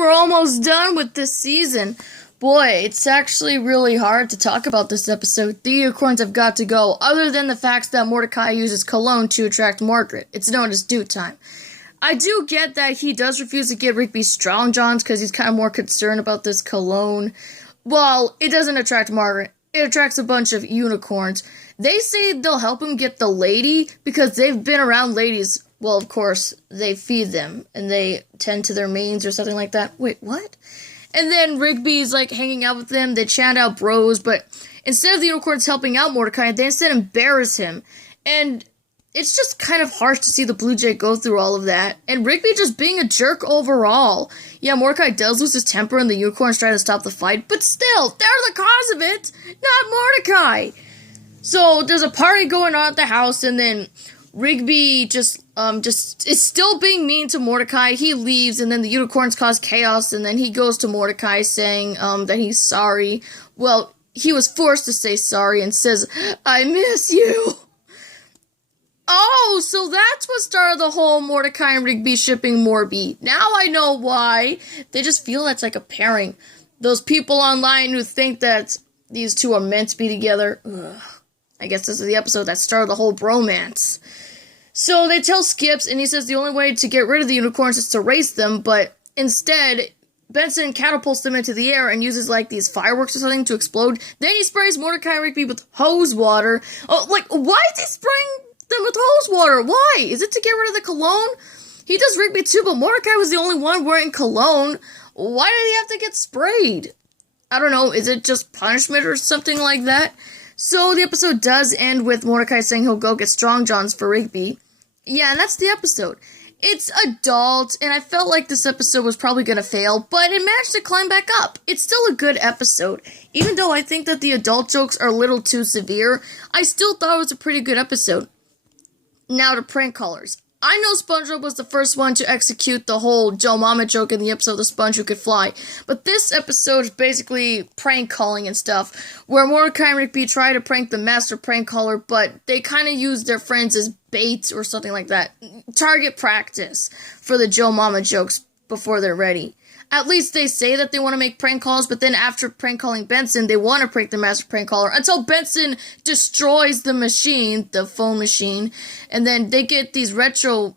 We're almost done with this season. Boy, it's actually really hard to talk about this episode. The unicorns have got to go, other than the fact that Mordecai uses cologne to attract Margaret. It's known as Dew Time. I do get that he does refuse to give Rigby Strong Johns because he's kind of more concerned about this cologne. Well, it doesn't attract Margaret. It attracts a bunch of unicorns. They say they'll help him get the lady because they've been around ladies. Well, of course, they feed them and they tend to their manes or something like that. Wait, what? And then Rigby's like hanging out with them. They chant out bros, but instead of the unicorns helping out Mordecai, they instead embarrass him. And it's just kind of harsh to see the Blue Jay go through all of that. And Rigby just being a jerk overall. Yeah, Mordecai does lose his temper and the unicorns try to stop the fight, but still, they're the cause of it, not Mordecai. So there's a party going on at the house, and then Rigby just is still being mean to Mordecai. He leaves, and then the unicorns cause chaos, and then he goes to Mordecai saying that he's sorry. Well, he was forced to say sorry and says, "I miss you." Oh, so that's what started the whole Mordecai and Rigby shipping Morby. Now I know why. They just feel that's like a pairing. Those people online who think that these two are meant to be together. Ugh. I guess this is the episode that started the whole bromance. So they tell Skips, and he says the only way to get rid of the unicorns is to race them, but instead, Benson catapults them into the air and uses, like, these fireworks or something to explode. Then he sprays Mordecai and Rigby with hose water. Oh, like, why is he spraying them with hose water? Why? Is it to get rid of the cologne? He does Rigby too, but Mordecai was the only one wearing cologne. Why did he have to get sprayed? I don't know, is it just punishment or something like that? So the episode does end with Mordecai saying he'll go get Strong Johns for Rigby. Yeah, and that's the episode. It's adult, and I felt like this episode was probably going to fail, but it managed to climb back up. It's still a good episode. Even though I think that the adult jokes are a little too severe, I still thought it was a pretty good episode. Now to prank callers. I know SpongeBob was the first one to execute the whole Joe Mama joke in the episode The Sponge Who Could Fly, but this episode is basically prank calling and stuff, where Mordecai and Rigby try to prank the master prank caller, but they kind of use their friends as bait or something like that. Target practice for the Joe Mama jokes before they're ready. At least they say that they want to make prank calls, but then after prank calling Benson, they want to prank the master prank caller until Benson destroys the machine, the phone machine, and then they get these retro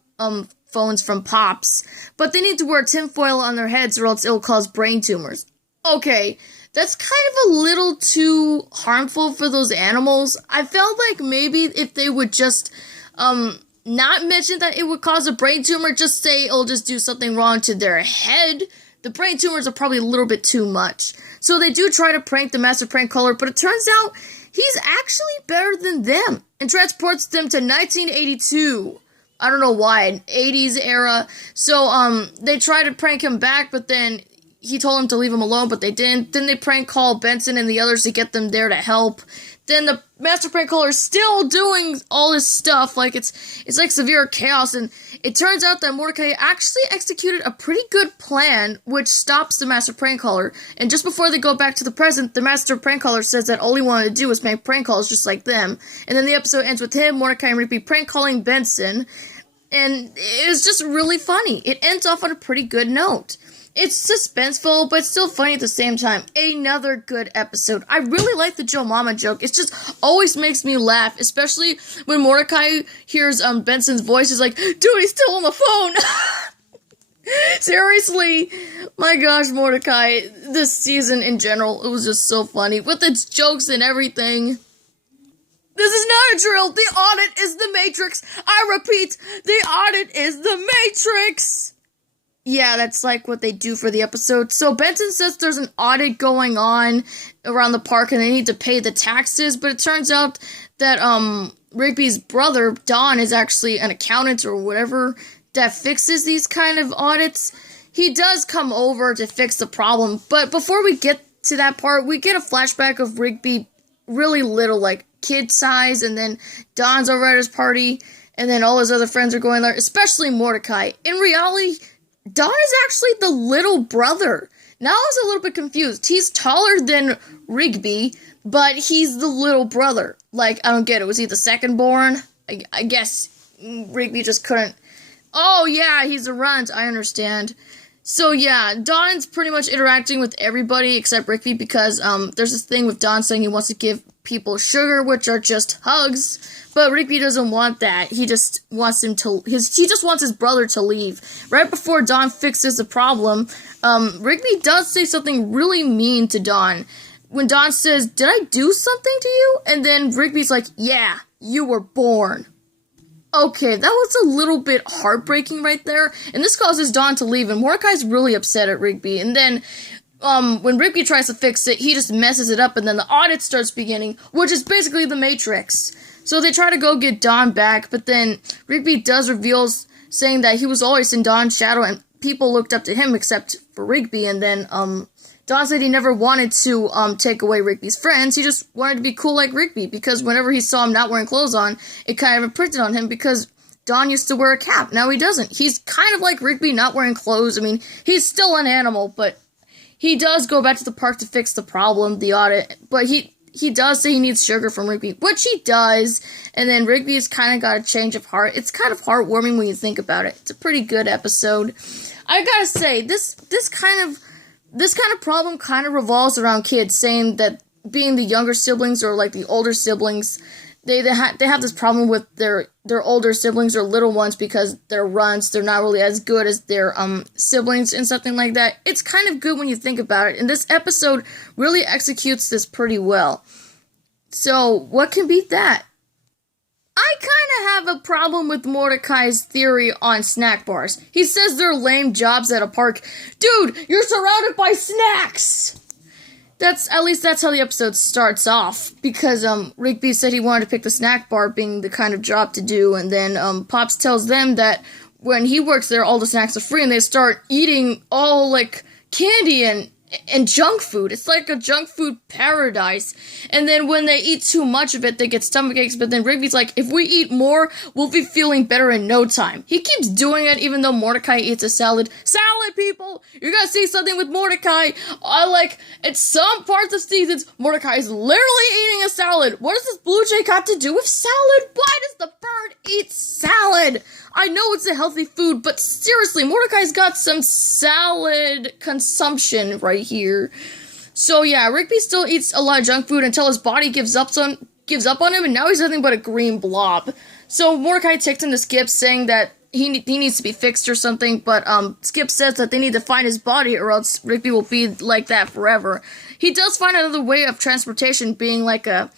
phones from Pops, but they need to wear tinfoil on their heads or else it'll cause brain tumors. Okay, that's kind of a little too harmful for those animals. I felt like maybe if they would just not mention that it would cause a brain tumor, just say it'll just do something wrong to their head. The brain tumors are probably a little bit too much. So they do try to prank the master prank caller, but it turns out he's actually better than them and transports them to 1982. I don't know why, an 80s era. So they try to prank him back, but then he told them to leave him alone, but they didn't. Then they prank call Benson and the others to get them there to help. Then the master prank caller is still doing all this stuff, like it's like severe chaos, and it turns out that Mordecai actually executed a pretty good plan, which stops the master prank caller. And just before they go back to the present, the master prank caller says that all he wanted to do was make prank calls just like them. And then the episode ends with him, Mordecai, and Rigby prank calling Benson, and it's just really funny. It ends off on a pretty good note. It's suspenseful, but still funny at the same time. Another good episode. I really like the Joe Mama joke. It just always makes me laugh, especially when Mordecai hears Benson's voice. He's like, dude, he's still on the phone. Seriously. My gosh, Mordecai. This season in general, it was just so funny. With its jokes and everything. This is not a drill. The audit is the Matrix. I repeat, the audit is the Matrix. Yeah, that's like what they do for the episode. So Benson says there's an audit going on around the park and they need to pay the taxes, but it turns out that Rigby's brother, Don, is actually an accountant or whatever that fixes these kind of audits. He does come over to fix the problem, but before we get to that part, we get a flashback of Rigby really little, like kid size, and then Don's over at his party, and then all his other friends are going there, especially Mordecai. In reality, Don is actually the little brother. Now I was a little bit confused. He's taller than Rigby, but he's the little brother. Like, I don't get it. Was he the second born? I guess Rigby just couldn't. Oh, yeah, he's a runt. I understand. So yeah, Don's pretty much interacting with everybody except Rigby because there's this thing with Don saying he wants to give people sugar, which are just hugs, but Rigby doesn't want that. He just wants he just wants his brother to leave. Right before Don fixes the problem, Rigby does say something really mean to Don. When Don says, "Did I do something to you?" And then Rigby's like, "Yeah, you were born." Okay, that was a little bit heartbreaking right there, and this causes Don to leave, and Mordecai's really upset at Rigby, and then, when Rigby tries to fix it, he just messes it up, and then the audit starts beginning, which is basically the Matrix. So they try to go get Don back, but then Rigby does reveals, saying that he was always in Don's shadow, and people looked up to him except for Rigby, and then, Don said he never wanted to, take away Rigby's friends. He just wanted to be cool like Rigby, because whenever he saw him not wearing clothes on, it kind of imprinted on him, because Don used to wear a cap. Now he doesn't. He's kind of like Rigby, not wearing clothes. I mean, he's still an animal, but he does go back to the park to fix the problem, the audit, but he does say he needs sugar from Rigby, which he does, and then Rigby's kind of got a change of heart. It's kind of heartwarming when you think about it. It's a pretty good episode. I gotta say, this kind of problem kind of revolves around kids, saying that being the younger siblings or like the older siblings, they have this problem with their older siblings or little ones because they're runts, they're not really as good as their siblings and something like that. It's kind of good when you think about it, and this episode really executes this pretty well. So what can beat that? I kind of have a problem with Mordecai's theory on snack bars. He says they're lame jobs at a park. Dude, you're surrounded by snacks! At least that's how the episode starts off, because Rigby said he wanted to pick the snack bar being the kind of job to do, and then Pops tells them that when he works there, all the snacks are free, and they start eating all, like, candy and junk food. It's like a junk food paradise. And then when they eat too much of it, they get stomach aches, but then Rigby's like, if we eat more, we'll be feeling better in no time. He keeps doing it even though Mordecai eats a salad. Salad, people! You're gonna see something with Mordecai. At some parts of seasons, Mordecai is literally eating a salad. What does this blue jay got to do with salad? Why does the bird eat salad? I know it's a healthy food, but seriously, Mordecai's got some salad consumption right here. So yeah, Rigby still eats a lot of junk food until his body gives up on him, and now he's nothing but a green blob. So Mordecai takes him to Skip, saying that he needs to be fixed or something, but Skip says that they need to find his body or else Rigby will be like that forever. He does find another way of transportation, being like a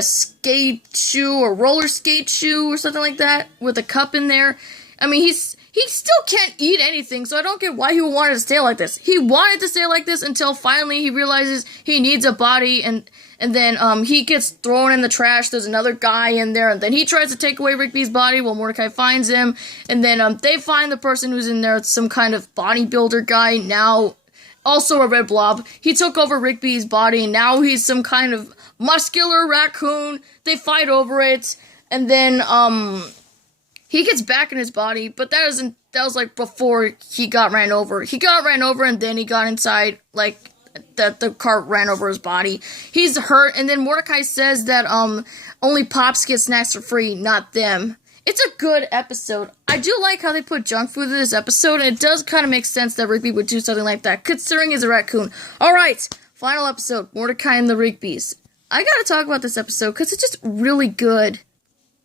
skate shoe or roller skate shoe or something like that with a cup in there. I mean, he still can't eat anything, so I don't get why he wanted to stay like this. He wanted to stay like this until finally he realizes he needs a body, and then he gets thrown in the trash. There's another guy in there, and then he tries to take away Rigby's body while Mordecai finds him, and then they find the person who's in there. It's some kind of bodybuilder guy, now also a red blob. He took over Rigby's body, and now he's some kind of muscular raccoon. They fight over it, and then he gets back in his body, but that was like before he got ran over. He got ran over, and then he got inside, like, that the cart ran over his body. He's hurt, and then Mordecai says that only Pops get snacks for free, not them. It's a good episode. I do like how they put junk food in this episode, and it does kind of make sense that Rigby would do something like that, considering he's a raccoon. Alright, final episode, Mordecai and the Rigbys. I gotta talk about this episode, because it's just really good.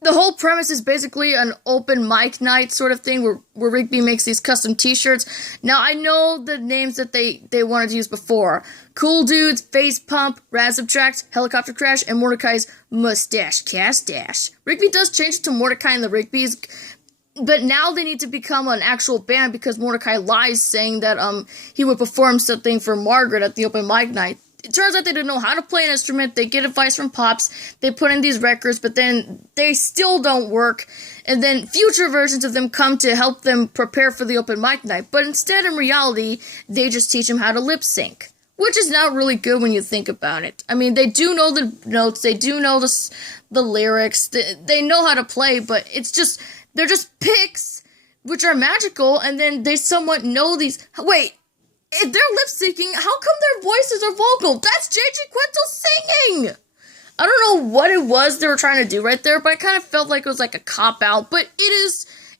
The whole premise is basically an open mic night sort of thing where Rigby makes these custom t-shirts. Now, I know the names that they wanted to use before. Cool Dudes, Face Pump, Rad Subtract, Helicopter Crash, and Mordecai's Mustache Castache. Rigby does change it to Mordecai and the Rigbys, but now they need to become an actual band because Mordecai lies saying that he would perform something for Margaret at the open mic night. It turns out they didn't know how to play an instrument. They get advice from Pops. They put in these records, but then they still don't work. And then future versions of them come to help them prepare for the open mic night. But instead, in reality, they just teach them how to lip sync, which is not really good when you think about it. I mean, they do know the notes. They do know the lyrics. They know how to play, but they're just picks, which are magical, and then they somewhat know these. Wait. If they're lip-syncing, how come their voices are vocal? That's J.J. Quintel singing! I don't know what it was they were trying to do right there, but I kind of felt like it was like a cop-out. But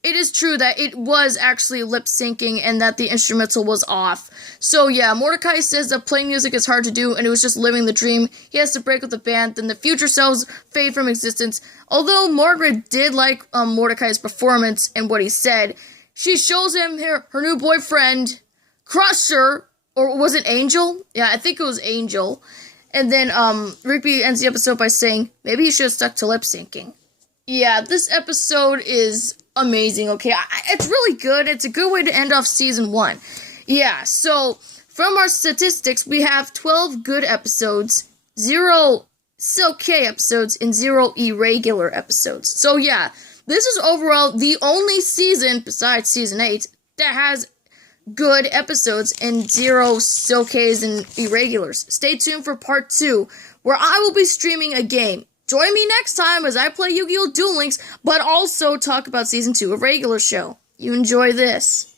it is true that it was actually lip syncing and that the instrumental was off. So yeah, Mordecai says that playing music is hard to do and it was just living the dream. He has to break with the band, then the future selves fade from existence. Although Margaret did like Mordecai's performance and what he said, she shows him her new boyfriend, Crusher, or was it Angel? Yeah, I think it was Angel. And then Rigby ends the episode by saying, maybe you should have stuck to lip syncing. Yeah, this episode is amazing, okay? It's really good. It's a good way to end off season 1. Yeah, so from our statistics, we have 12 good episodes, 0 Silk K episodes, and 0 irregular episodes. So yeah, this is overall the only season, besides season 8, that has good episodes and 0 Silk Ks and irregulars. Stay tuned for part 2, where I will be streaming a game. Join me next time as I play Yu-Gi-Oh! Duel Links, but also talk about Season 2 of Regular Show. You enjoy this.